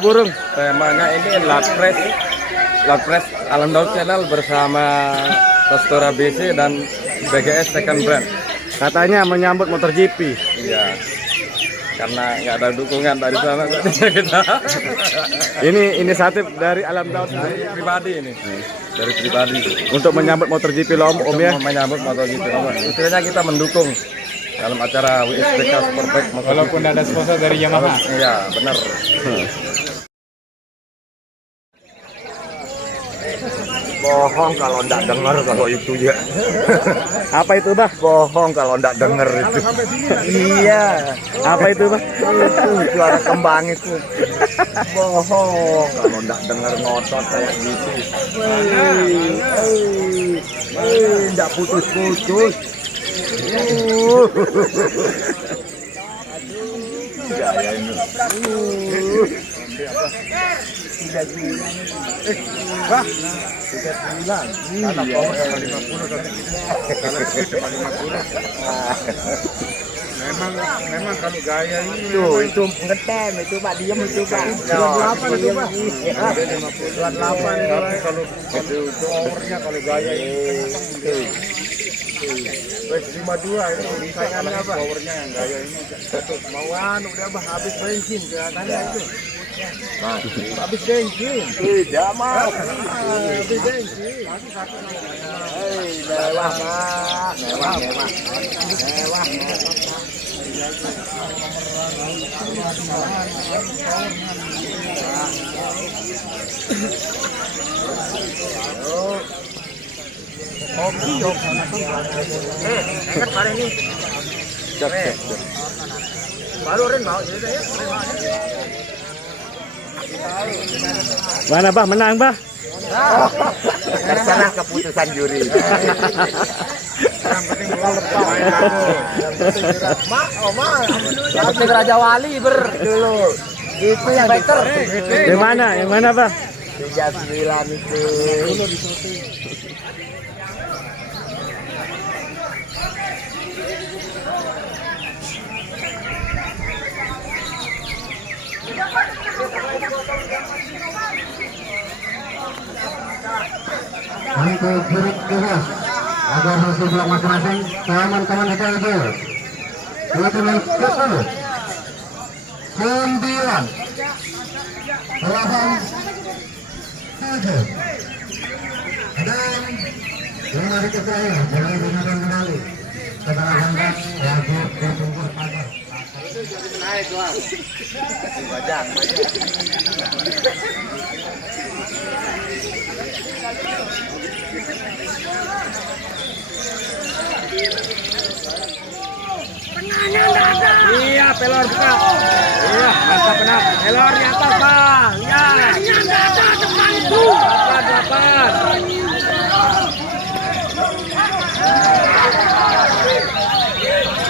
Pak Burung? Temanya ini Latpres Alam Daud Channel bersama Tostora BC dan BGS Second Brand. Katanya menyambut MotoGP. Iya. Karena nggak ada dukungan dari sana kita. Ini inisiatif dari Alam Daud Dari pribadi ini. Dari pribadi. untuk menyambut MotoGP Lombok, Om ya. Menyambut MotoGP Lombok. Istilahnya kita mendukung dalam acara WSBK Superbike MotoGP. Walaupun ada sponsor dari Yamaha. Iya, benar. Bohong kalau ndak dengar kalau itu ya. Apa itu, Bah? Bohong kalau ndak denger itu. Iya. Apa itu, Bah? Itu suara kembang itu. Bohong kalau ndak denger ngotot kayak gitu. Ndak putus-putus. Gaya ini. Wah, 39. karena power sama 50 kalau speed cuma 50. Memang kalau gaya ini Itu ngetem itu Pak, diem itu Pak. 28 itu Pak. 28 Tapi kalau powernya kalau gaya ini wes 52 ini sayangannya apa? Powernya yang gaya ini. Mauan udah habis bensin kelihatannya itu. Habis bensin. tidak mau. Habis bensin. Mewah Pak, mewah. Hoki yuk. Ingat hari ini. Siap. Baru Ren mau jadi ya. Mana, Bah? Menang, Bah? Terserah keputusan juri. Yang penting bola lepas. Yang penting Raja Wali dulu. Itu yang better. Yang mana? Yang mana, Bah? 39 itu. Untuk berit keras agar hasil blok masing-masing teman-teman kita itu kita naik ke 10 9 8 7 dan yang hari terakhir mulai gunakan kembali setelah hendak lagi berkumpul pagar Bajang. Iya, pelor buka. Iya, mantap benar. Pelornya atas, Bang. Ya. Tengahnya ada depan itu. Dapat.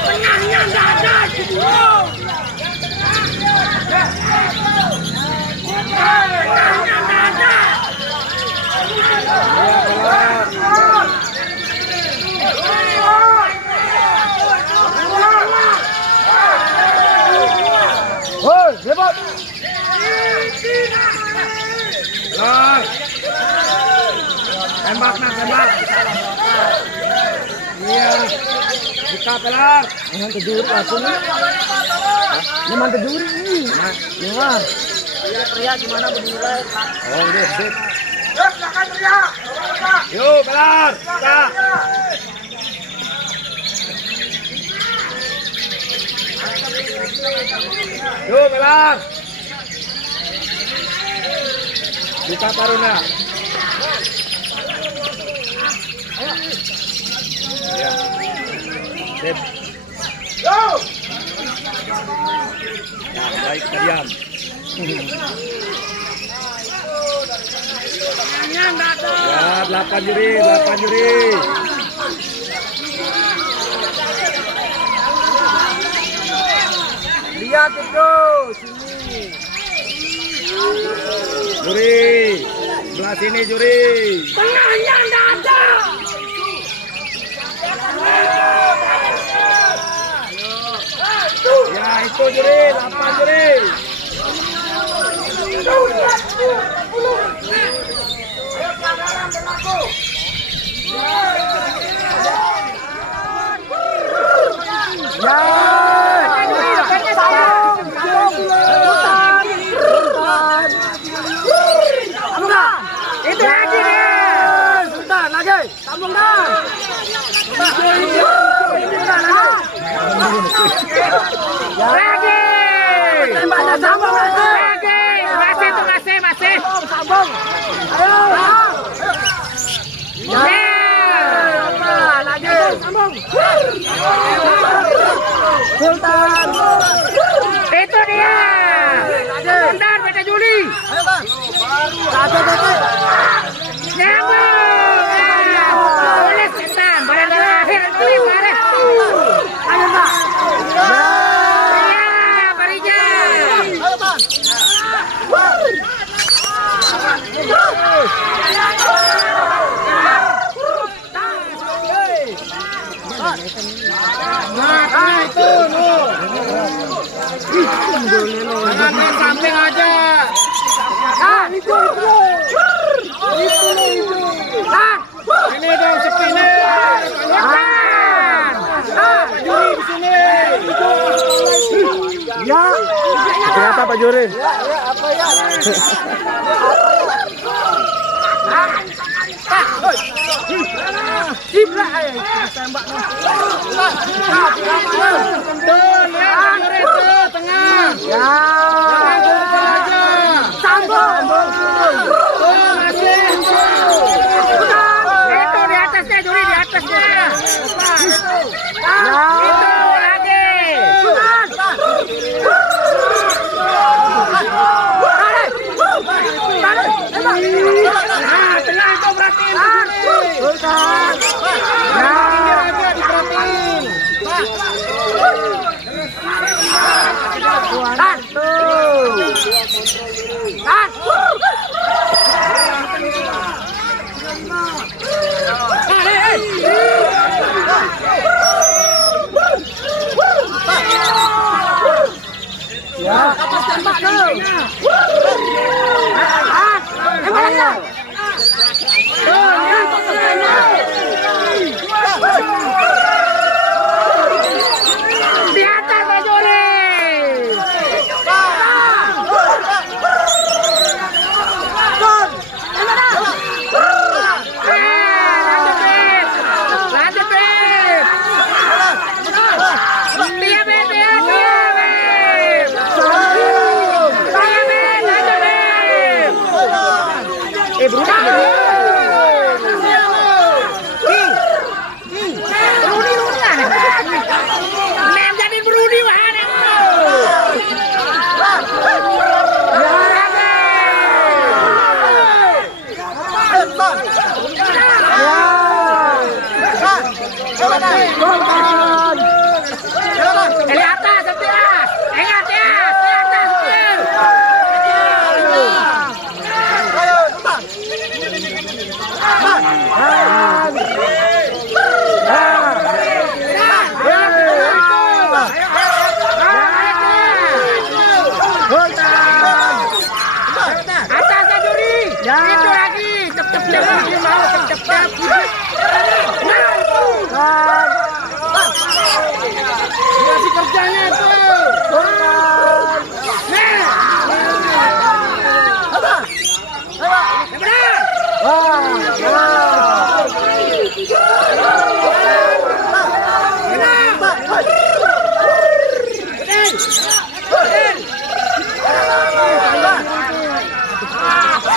Tengahnya enggak ada. Tengahnya enggak ada. Hoi, hebat. Pelor. Tembak. Iya. Buka pelor. Jangan terjuri langsung. Memang terjuri ini. Memang. Pria gimana bernilai? Oh, udah sip. Yuk, pelor. Buka. Yuk, pelor. Buka paruna. Ya. Sip. Nah, baik, diam. Ya, 8 juri. Lihat itu sini. Juri, sebelah sini juri. Tengahnya enggak ada. Ya, itu juri, 8 juri. Itu lagi nih. Sultan lagi. Sambung dah. Lagi. Tembaknya sambung lagi. Masih tuh masih. Sambung. Ayo. Lagi. Sambung. Sultan. Itu dia. Sultan Beta Juli. Ayo bang. Satu. Nyambung. Boleh Sultan. Boleh terakhir. Boleh. Ayo bang. Iya, Parija. Ayo bang. Nah, itu jangan main samping aja. Itu. Ini dong sepine. Pak Juri di sini. Ya. Kenapa Pak Juri? Apa ya? Cipra tembak tengah. Ya. Sambung. Masih. Itu di atasnya Juri, di atasnya. Itu lagi. Nah, tengah itu perhatiin. Sultan. Ya, pinggir aja diperhatiin. Ya, atas tembak dong. Di atas Pak Juri. Lanjut, Beb. Dia, Beb. Dari atas, sebelah. Ingat ya, di atas. Atasnya Juri. Itu lagi. Cep-cep. Mau cep-cep. Kasih kerjanya tuh.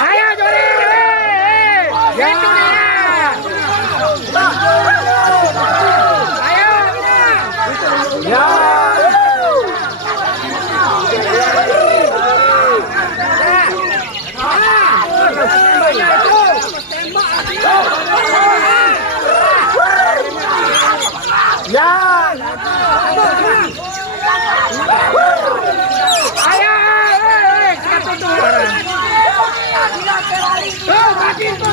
Ayo Juri. Ya. Ya. Ayo, kita tutup. Tuh, lagi tuh.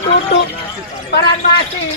Tutup peran masih.